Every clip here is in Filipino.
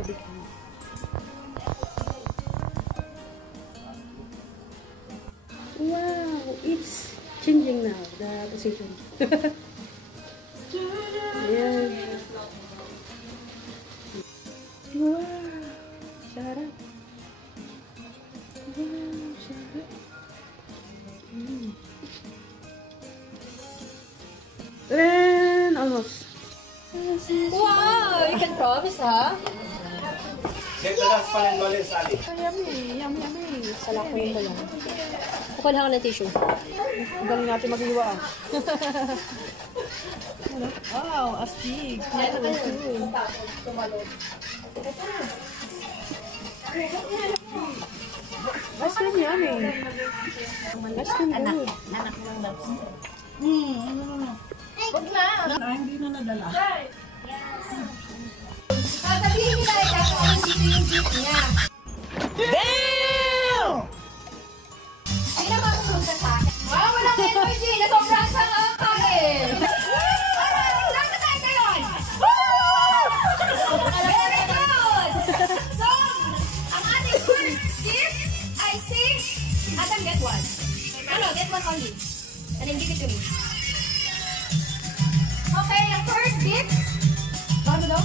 barbecue. Wow, it's changing now, the position. Ayan. Wow, sarap. Wow, sarap. And almost. Wow, you can promise, ha? Yummy, yummy, yummy. Salakuin ba yan? Kukuha lang ako ng tissue. Ang galing natin mag-iwa ah. Wow, astig. Ice cream yummy. Ice cream good. Nanak ng lobster. Huwag na. Hindi na nadala. Sasabihin nila ay kakain dito yung beef niya. Damn! Ay na makapunta sa akin. Wow, walang energy. Nasobrang sa kain. Nasa side na yun. Very good. So, ang ating first gift, I say, Adam, get one. Ano, get one only. And then give it to me. Okay, ang first gift. Paano daw?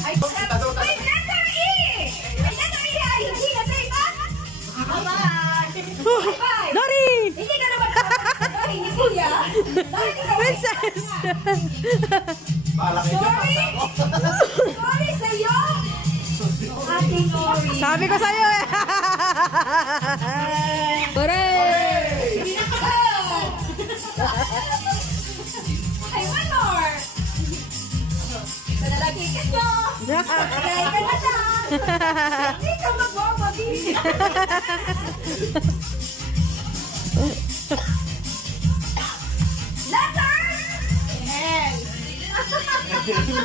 Ay, may letter E! May letter E ay hindi na safe, ha? Bye! Dory! Hindi ka naman sa Dory, ni Kuya. Princess! Sorry! Sorry sa'yo! Ating Dory. Sabi ko sa'yo eh! Hooray! Hindi na ka! Ay, one more! Ito na lang ticket mo! Kaya ka na lang! Hindi ka mag-wawagi! Letter! L!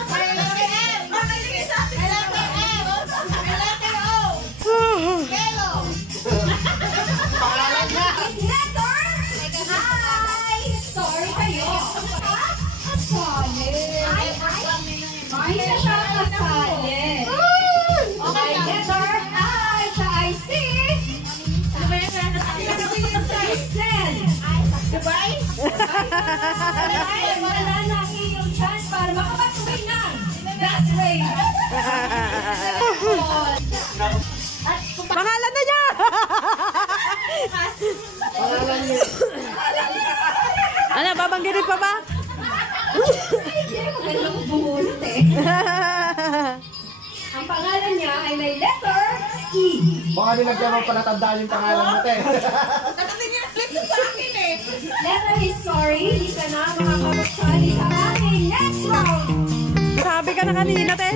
May letter M! Makiligay sa atin! May letter M! May letter O! Kelo! Pangalan na! Letter! Hi! Sorry kayo! Kasali! Ay, na siya kasali! Okay, letter I sa IC! Ano ba yung send? Goodbye? Ay, wala na iyong chance para makapag-uwi na! That's way! Pangalan na niya! Pangalan niya! Ano, babanggitin pa ba? Hindi, magalang bumunot eh. Ang pangalan niya ay may letter E. Baka nilagyan mo pala tandaan yung pangalan mo, te. Natatin niya sa akin eh. Letter is sorry. Hindi ka na makakapagsali sa ating next round. Sabi ka na kanina, te.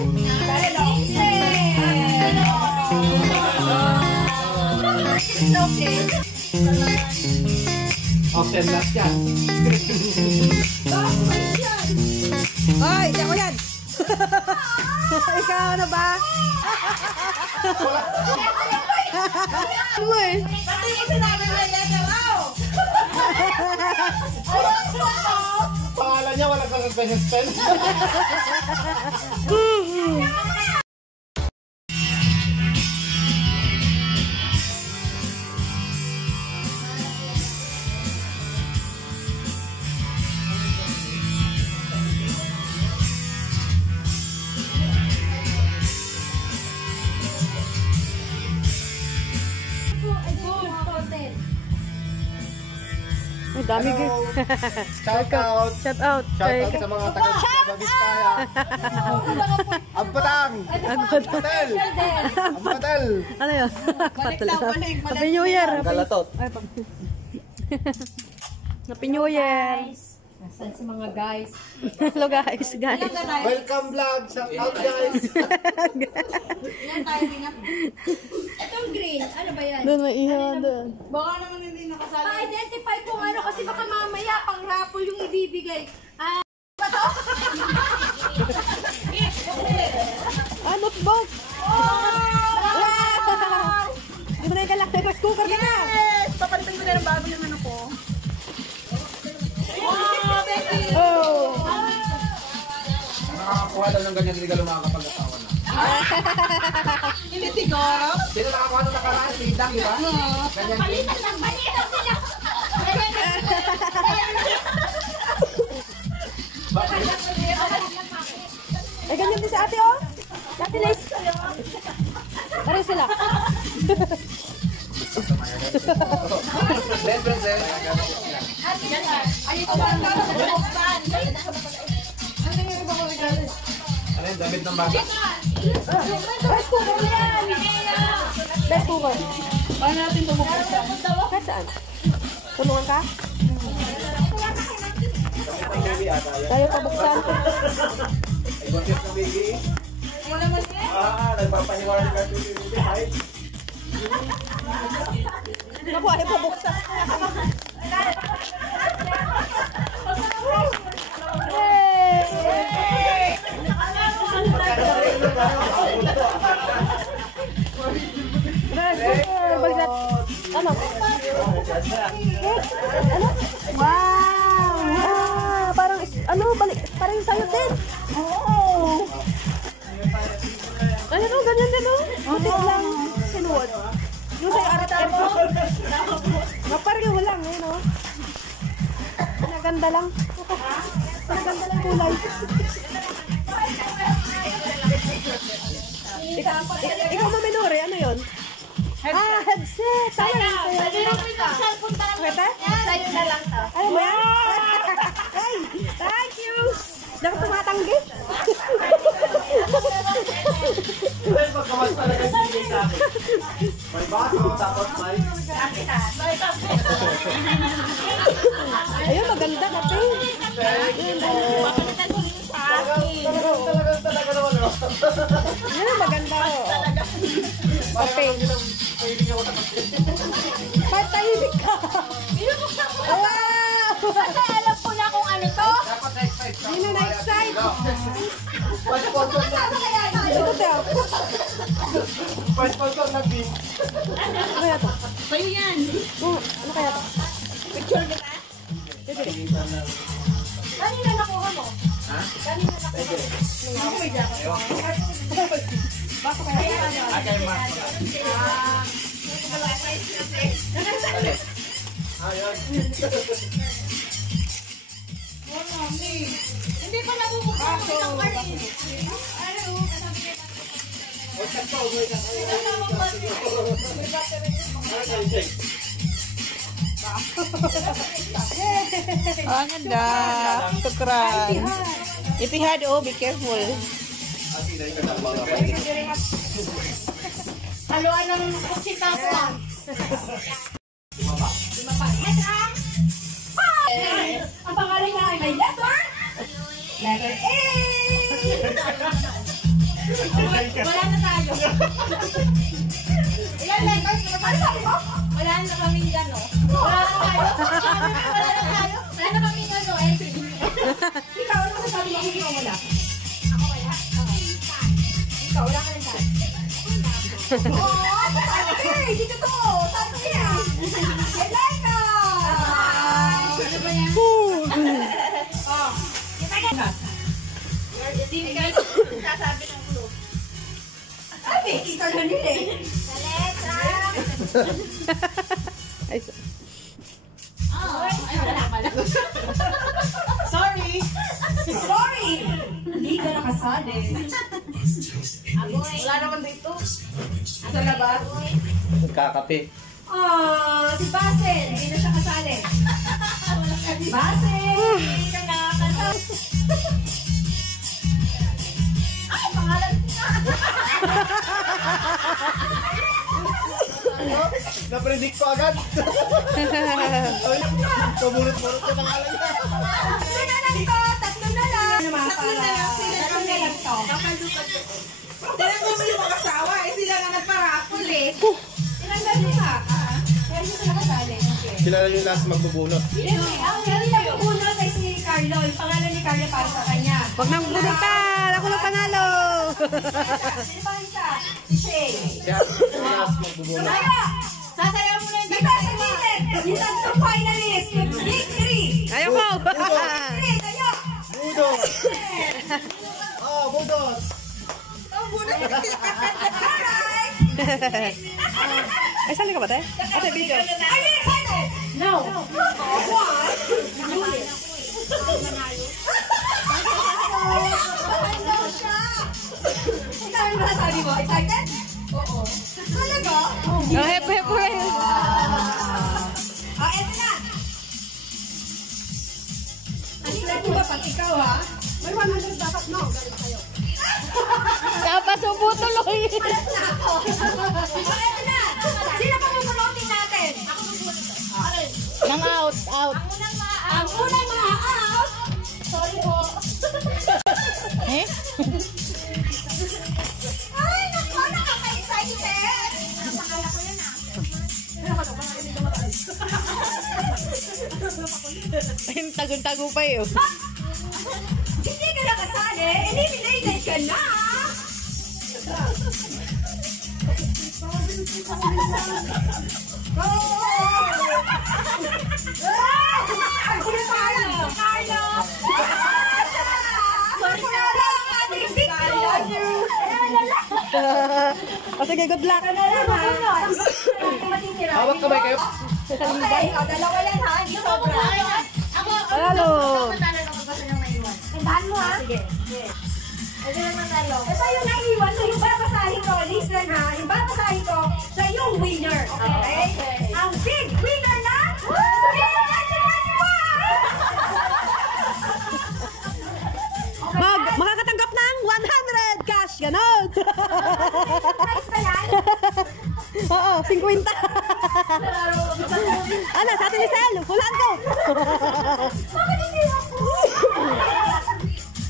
Option last yan. Hoy, di ako yan. Ikaw na ba? Ano mo eh? Pati yung sinabi mo yung letter O. Pangalan niya, walang suspense. Ay, dami ko. Shout out. Shout out. Shout out sa mga taga Biskaya. Ampatang. Patel. Ampatel. Ano yun? Happy New Year. Galatot. Ay, Happy New Year. Nasaan si mga guys? Hello guys. Welcome vlog. Shout out guys. Itong green, ano ba yan? Doon may ihaw doon. Baka naman hindi nakasali. Pa-identify kung ano kasi baka mamaya pang raffle yung ibibigay. Ah, ba to? Notebook. Di ba na yung kalak? Rice cooker ka na. Yes! Papalitan ko na ng bago yung ano ko. Oh, Becky! Oh. Nakakakuha daw ng ganyan regalo mga kapag-asawa na. Hindi siguro. Sino nakakuha ng nakaraan? Si Idang, di ba? Ganyan din. Palitan sila. Ay, ganyan din si ate, oh. Ate Liz. Pare sila. Then, Princess. Ay, ito ba ang buksan? Ano yung damit ng bata? Rice cooker na yan. Rice cooker. Paano natin tumukos siya? Kahit saan? Tulungan ka? Tayo pabuksan. Ay, bakit ng baby? Nagpapaniwala ka ito. Hi. Naku, ayaw pabuksan. Yay! Rice cooker. Balik natin. Ano? Ano? Wow! Parang, balik. Parang yung sayo din. Oo. Ano, ganyan din, oh. Buti lang. Sinuod. Yung sa'yo, arat-arat. Napareho lang, eh, no? Naganda lang. Naganda lang kulay. Ikaw maminore, ano yun? Headset! Tama lang sa'yo. Pwede? Sa'yo na lang to. Ano mo yan? Ay, thank you! Diyan ka tumatanggi. Well, magkamas talaga yung bigay sa akin. May baso, tapos may... Ayun, maganda kasi. Talaga naman, no? Ayun, maganda. Parang lang pwede niya ako tapos. Patahimik ka. Wow! Kasi alam ko na kung ano to. Dapat next side. Yun na next side. First sponsor na. Ito, Teo. First sponsor na bin. Ano kaya to? Sa'yo yan. Ano kaya to? Picture kita. Kanina nakuha mo? Ha? Kanina nakuha mo? Ako may jacket. Bako kaya ano? Akay ma. Ayun. Hindi pa nabubuksan mo isang kanin. Ang ganda. Tukran. Ipihad, oh, be careful. Haluan ng kusita po. Ang pangalan niya ay may letter. Letter A. Wala na tayo. Ilan letters? Ano sabi mo? Wala na kami gano. Wala na tayo. Wala na tayo. Wala na kami gano. Ikaw, ano masasabi mo kung ikaw wala? Ako wala. Ikaw, wala ka rin tayo. Oh, sabi! Dito to! Sabi niya! Elena! Ano ba yan? Oh. Hindi ka sasabi ng clue. Sabi, kita na nila eh. Sa letra! Ay, Wala pala. Sorry! Sorry! Hindi ka nakasali. Wala naman dito. Sa labas. Kakape. Oh, si Basil. Hindi na siya kasali. Basil! Hindi ka nakakasali. Ay, pangalan niya. Na-predict ko agad. Pabulot-bulot yung pangalan niya. Tatlo na lang to. Tatlo na lang. Tatlo na lang. Tatlo na lang to. Tinanggal mo yung mag-asawa. Eh, sila na nagparapol eh. Tinanggal mo ka. Kaya hindi sila kasali. Sila lang yung last magbubunot. Ang nagpupunod ay si Carlo. Yung pangalan ni Carlo para sa kanya. wag nang bunutan. Ako na panalo. Sino pa isa? Si Shay. Siya, yung last magbubunot. Kaya, sasayaw mo na yung tatlo. Yung tatlong finalist. Yung victory. Ayoko. Victory, tayo. Budot! Oh, budot! muna. Ay, sali ka ba, te? Ate, video. Are you excited? No. Why? Ano siya? Ikaw yung masasabi mo? Excited? Oo. Talaga? Oh, hep, hep, hep. Eto na. Ang sila ko ba pati ikaw, ha? May 100 dapat, no? Galit kayo. Kapasubo tuloy. Eto na. Sino pa pupunutin natin? Nang out. Ang unang ma-out. Sorry po. Eh? Ay, naku, nakaka-excited. Napakala ko yan, Tago-tago pa yun. Hindi ka nakasali. Eliminated ka na. O sige, good luck. Hawak kamay kayo. Okay, dalawa yan ha, hindi sobra. Halo. Tindahan mo ha? Sige. Ito yung naiwan, so yung babasahin ko, listen ha, yung babasahin ko, siya yung winner, okay? Ang big winner na, Makakatanggap ng 100 cash, ganon. Nice ba yan? Oo, 50. Ano, sa atin ni Sel, hulaan ko. Bakit hindi ako?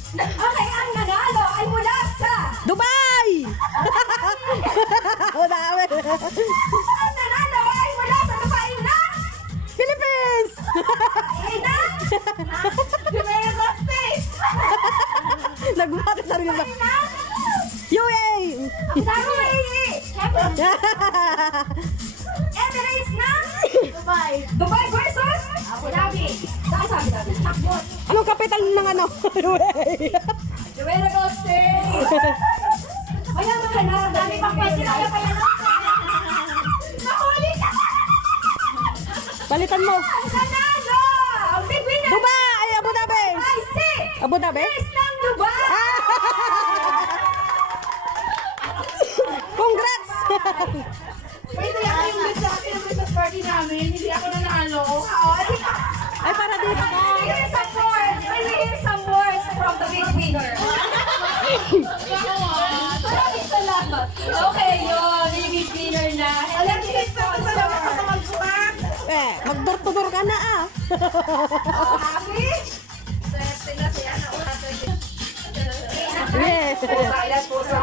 Okay, ang nanalo ay mula sa Dubai! O dami. ang nanalo ay mula sa lupain na Philippines! Ina United States Nagbumati sa rin ba? na UAE! Emirates na Dubai versus Abu Dhabi. Saan sa Abu Dhabi? Takbot. Anong kapital ng ano? UAE! United States. Mayaman ka na. Dami pang pwede na kaya na. Nahuli ka. Balitan mo. Ang nanalo. Ang big winner. Dubai! Abu Dhabi! Ay, si Abu Dhabi? Chris ng Dubai. Congrats! Wait, yung best sa akin ang Christmas party namin. Hindi ako nanalo. Oo, di ka. Ay, para dito ka. Here's some words. Here's some words from the big winner. Maraming salamat. Okay, yun. Yung big winner na. Alam niyo, salamat sa magbuhat. Magdur-tudur ka na ah. Happy? Sila siya na. Yes. Pusa, yan, pusa.